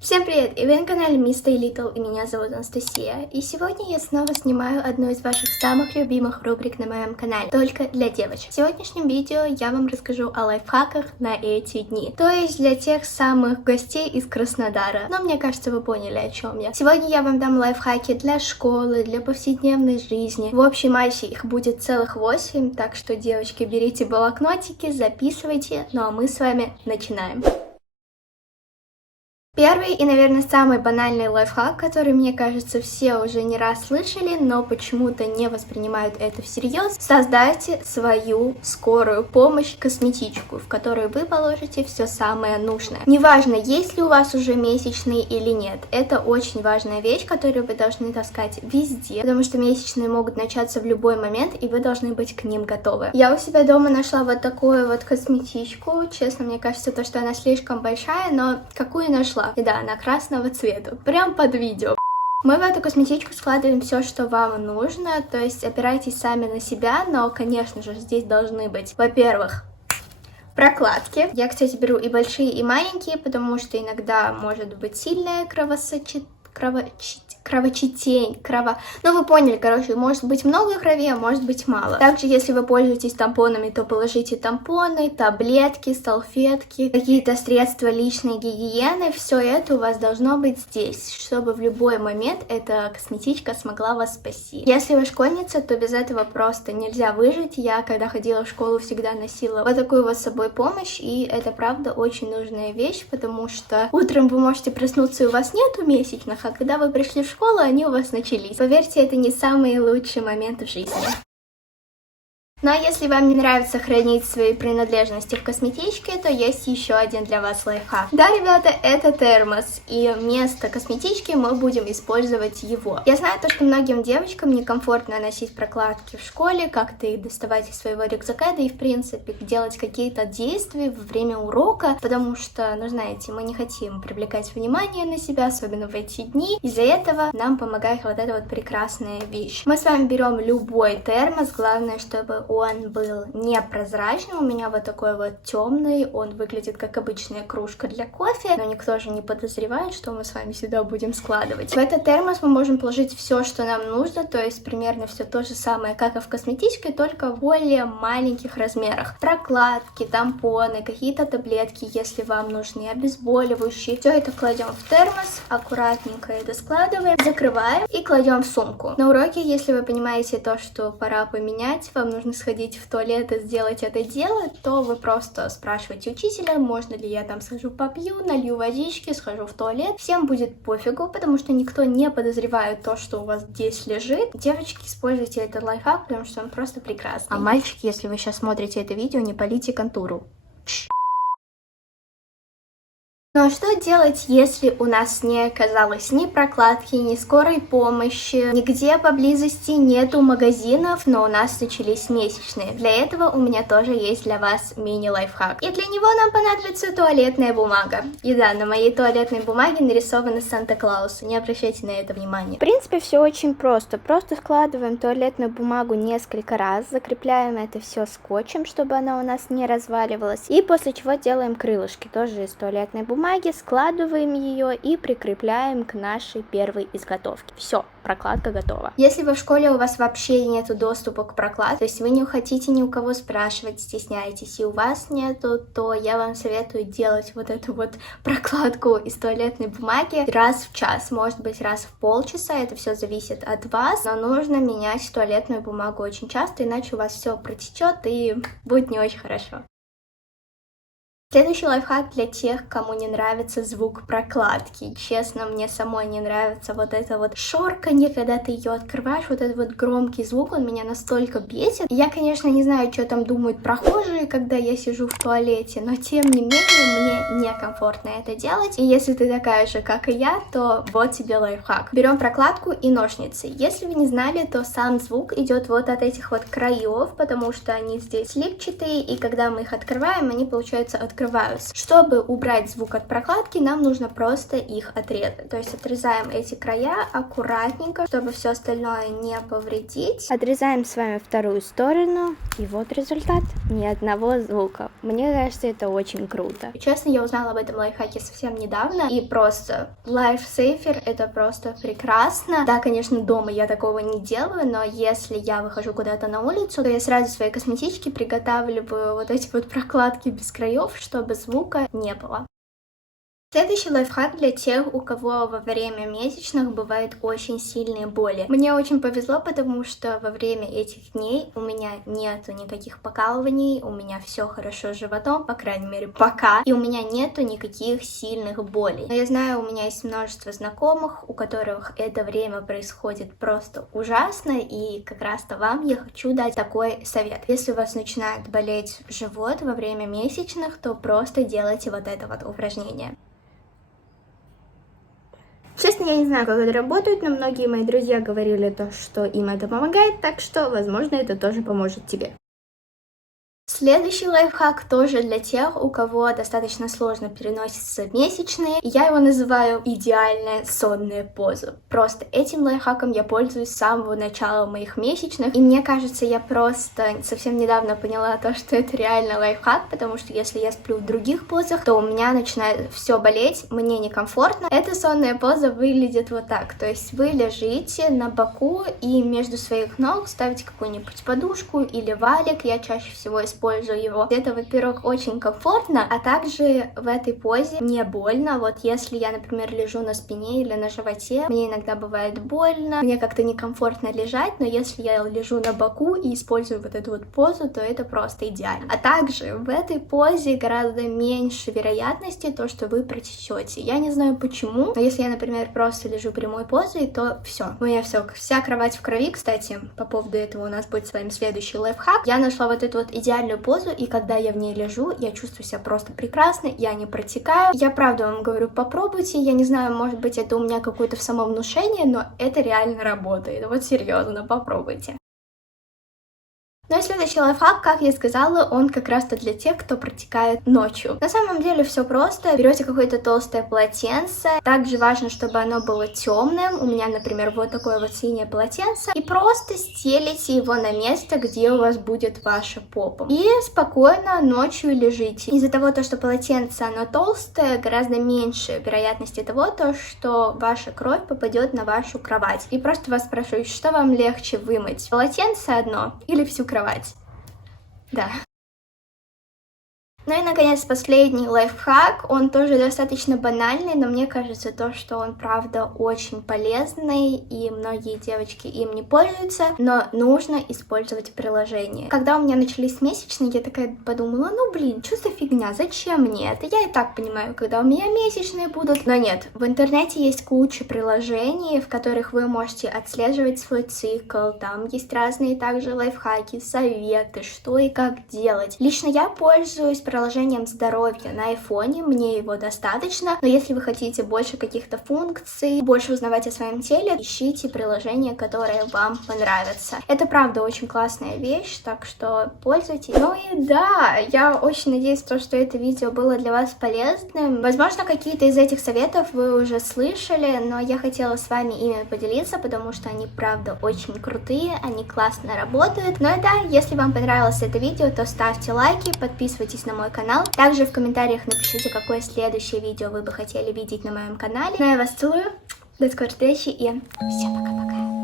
Всем привет! И вы на канале Mr. Little, и меня зовут Анастасия. И сегодня я снова снимаю одну из ваших самых любимых рубрик на моем канале, только для девочек. В сегодняшнем видео я вам расскажу о лайфхаках на эти дни. То есть для тех самых гостей из Краснодара. Но мне кажется, вы поняли, о чем я. Сегодня я вам дам лайфхаки для школы, для повседневной жизни. В общей массе их будет целых 8, так что, девочки, берите блокнотики, записывайте. Ну а мы с вами начинаем. Первый и, наверное, самый банальный лайфхак, который, мне кажется, все уже не раз слышали, но почему-то не воспринимают это всерьез. Создайте свою скорую помощь косметичку, в которую вы положите все самое нужное. Неважно, есть ли у вас уже месячные или нет, это очень важная вещь, которую вы должны таскать везде, потому что месячные могут начаться в любой момент, и вы должны быть к ним готовы. Я у себя дома нашла вот такую вот косметичку. Честно, мне кажется, то, что она слишком большая, но какую нашла? И да, она красного цвета, прям под видео. Мы в эту косметичку складываем все, что вам нужно, то есть опирайтесь сами на себя, но, конечно же, здесь должны быть, во-первых, прокладки. Я, кстати, беру и большие, и маленькие, потому что иногда может быть сильное Ну, вы поняли, короче, может быть много крови, а может быть мало. Также, если вы пользуетесь тампонами, то положите тампоны, таблетки, салфетки, какие-то средства личной гигиены. Все это у вас должно быть здесь, чтобы в любой момент эта косметичка смогла вас спасти. Если вы школьница, то без этого просто нельзя выжить. Я, когда ходила в школу, всегда носила вот такую вот с собой помощь, и это, правда, очень нужная вещь, потому что утром вы можете проснуться, и у вас нету месячных, а когда вы пришли в школу, они у вас начались. Поверьте, это не самые лучшие моменты в жизни. Ну а если вам не нравится хранить свои принадлежности в косметичке, то есть еще один для вас лайфхак. Да, ребята, это термос, и вместо косметички мы будем использовать его. Я знаю то, что многим девочкам некомфортно носить прокладки в школе, как-то их доставать из своего рюкзака, да и в принципе делать какие-то действия во время урока, потому что, ну знаете, мы не хотим привлекать внимание на себя, особенно в эти дни. Из-за этого нам помогает вот эта вот прекрасная вещь. Мы с вами берем любой термос, главное, чтобы он был непрозрачным. У меня вот такой вот темный, он выглядит как обычная кружка для кофе, но никто же не подозревает, что мы с вами сюда будем складывать. В этот термос мы можем положить все, что нам нужно, то есть примерно все то же самое, как и в косметичке, только в более маленьких размерах. Прокладки, тампоны, какие-то таблетки, если вам нужны, обезболивающие. Все это кладем в термос, аккуратненько это складываем, закрываем и кладем в сумку. На уроке, если вы понимаете то, что пора поменять, вам нужно сходить в туалет и сделать это дело, то вы просто спрашиваете учителя, можно ли я там схожу попью, налью водички, схожу в туалет. Всем будет пофигу, потому что никто не подозревает то, что у вас здесь лежит. Девочки, используйте этот лайфхак, потому что он просто прекрасный. А мальчики, если вы сейчас смотрите это видео, не палите контуру. Ну а что делать, если у нас не оказалось ни прокладки, ни скорой помощи, нигде поблизости нету магазинов, но у нас начались месячные? Для этого у меня тоже есть для вас мини-лайфхак. И для него нам понадобится туалетная бумага. И да, на моей туалетной бумаге нарисованы Санта-Клаусы, не обращайте на это внимания. В принципе, все очень просто. Просто складываем туалетную бумагу несколько раз, закрепляем это все скотчем, чтобы она у нас не разваливалась, и после чего делаем крылышки, тоже из туалетной бумаги, складываем ее и прикрепляем к нашей первой изготовке. Все, прокладка готова. Если вы в школе, у вас вообще нету доступа к прокладке, то есть вы не хотите ни у кого спрашивать, стесняетесь, и у вас нету, то я вам советую делать вот эту вот прокладку из туалетной бумаги раз в час, может быть раз в полчаса, это все зависит от вас, но нужно менять туалетную бумагу очень часто, иначе у вас все протечет и будет не очень хорошо. Следующий лайфхак для тех, кому не нравится звук прокладки. Честно, мне самой не нравится вот это вот шорканье, когда ты ее открываешь, вот этот вот громкий звук, он меня настолько бесит. Я, конечно, не знаю, что там думают прохожие, когда я сижу в туалете, но тем не менее, мне некомфортно это делать. И если ты такая же, как и я, то вот тебе лайфхак. Берем прокладку и ножницы. Если вы не знали, то сам звук идет вот от этих вот краев, потому что они здесь слипчатые, и когда мы их открываем, они, получается, открываются открываются. Чтобы убрать звук от прокладки, нам нужно просто их отрезать. То есть отрезаем эти края аккуратненько, чтобы все остальное не повредить. Отрезаем с вами вторую сторону, и вот результат. Ни одного звука. Мне кажется, это очень круто. Честно, я узнала об этом лайфхаке совсем недавно, и просто лайфсейвер — это просто прекрасно. Да, конечно, дома я такого не делаю, но если я выхожу куда-то на улицу, то я сразу свои косметички приготавливаю вот эти вот прокладки без краев, чтобы звука не было. Следующий лайфхак для тех, у кого во время месячных бывают очень сильные боли. Мне очень повезло, потому что во время этих дней у меня нету никаких покалываний, у меня все хорошо с животом, по крайней мере пока, и у меня нету никаких сильных болей. Но я знаю, у меня есть множество знакомых, у которых это время происходит просто ужасно, и как раз-то вам я хочу дать такой совет. Если у вас начинает болеть живот во время месячных, то просто делайте вот это вот упражнение. Честно, я не знаю, как это работает, но многие мои друзья говорили то, что им это помогает, так что, возможно, это тоже поможет тебе. Следующий лайфхак тоже для тех, у кого достаточно сложно переносятся месячные. Я его называю идеальная сонная поза. Просто этим лайфхаком я пользуюсь с самого начала моих месячных. И мне кажется, я просто совсем недавно поняла то, что это реально лайфхак, потому что если я сплю в других позах, то у меня начинает все болеть, мне некомфортно. Эта сонная поза выглядит вот так. То есть вы лежите на боку и между своих ног ставите какую-нибудь подушку или валик. Я чаще всего использую его. Это, во-первых, очень комфортно, а также в этой позе не больно. Вот если я, например, лежу на спине или на животе, мне иногда бывает больно, мне как-то некомфортно лежать, но если я лежу на боку и использую вот эту вот позу, то это просто идеально. А также в этой позе гораздо меньше вероятности то, что вы протечете. Я не знаю почему, но если я, например, просто лежу прямой позой, то все. У меня все, вся кровать в крови. Кстати, по поводу этого у нас будет с вами следующий лайфхак. Я нашла вот эту вот идеальную позу, и когда я в ней лежу, я чувствую себя просто прекрасно, я не протекаю. Я правда вам говорю, попробуйте, я не знаю, может быть, это у меня какое-то самовнушение, но это реально работает. Вот серьезно, попробуйте. Ну и следующий лайфхак, как я сказала, он как раз-то для тех, кто протекает ночью. На самом деле все просто. Берете какое-то толстое полотенце. Также важно, чтобы оно было темным. У меня, например, вот такое вот синее полотенце. И просто стелите его на место, где у вас будет ваша попа. И спокойно ночью лежите. Из-за того, что полотенце оно толстое, гораздо меньше вероятности того, что ваша кровь попадет на вашу кровать. И просто вас спрашивают, что вам легче вымыть? Полотенце одно или всю кровать? Да. Ну и, наконец, последний лайфхак, он тоже достаточно банальный, но мне кажется, то, что он, правда, очень полезный, и многие девочки им не пользуются, но нужно использовать приложение. Когда у меня начались месячные, я такая подумала, ну, блин, что за фигня, зачем мне это? Я и так понимаю, когда у меня месячные будут. Но нет, в интернете есть куча приложений, в которых вы можете отслеживать свой цикл, там есть разные также лайфхаки, советы, что и как делать. Лично я пользуюсь приложением здоровья на айфоне, мне его достаточно, но если вы хотите больше каких-то функций, больше узнавать о своем теле, ищите приложение, которое вам понравится. Это правда очень классная вещь, так что пользуйтесь. Ну и да, я очень надеюсь, что это видео было для вас полезным. Возможно, какие-то из этих советов вы уже слышали, но я хотела с вами ими поделиться, потому что они правда очень крутые, они классно работают. Ну и да, если вам понравилось это видео, то ставьте лайки, подписывайтесь на мой канал. Также в комментариях напишите, какое следующее видео вы бы хотели видеть на моем канале. Ну я вас целую, до скорой встречи и всем пока-пока.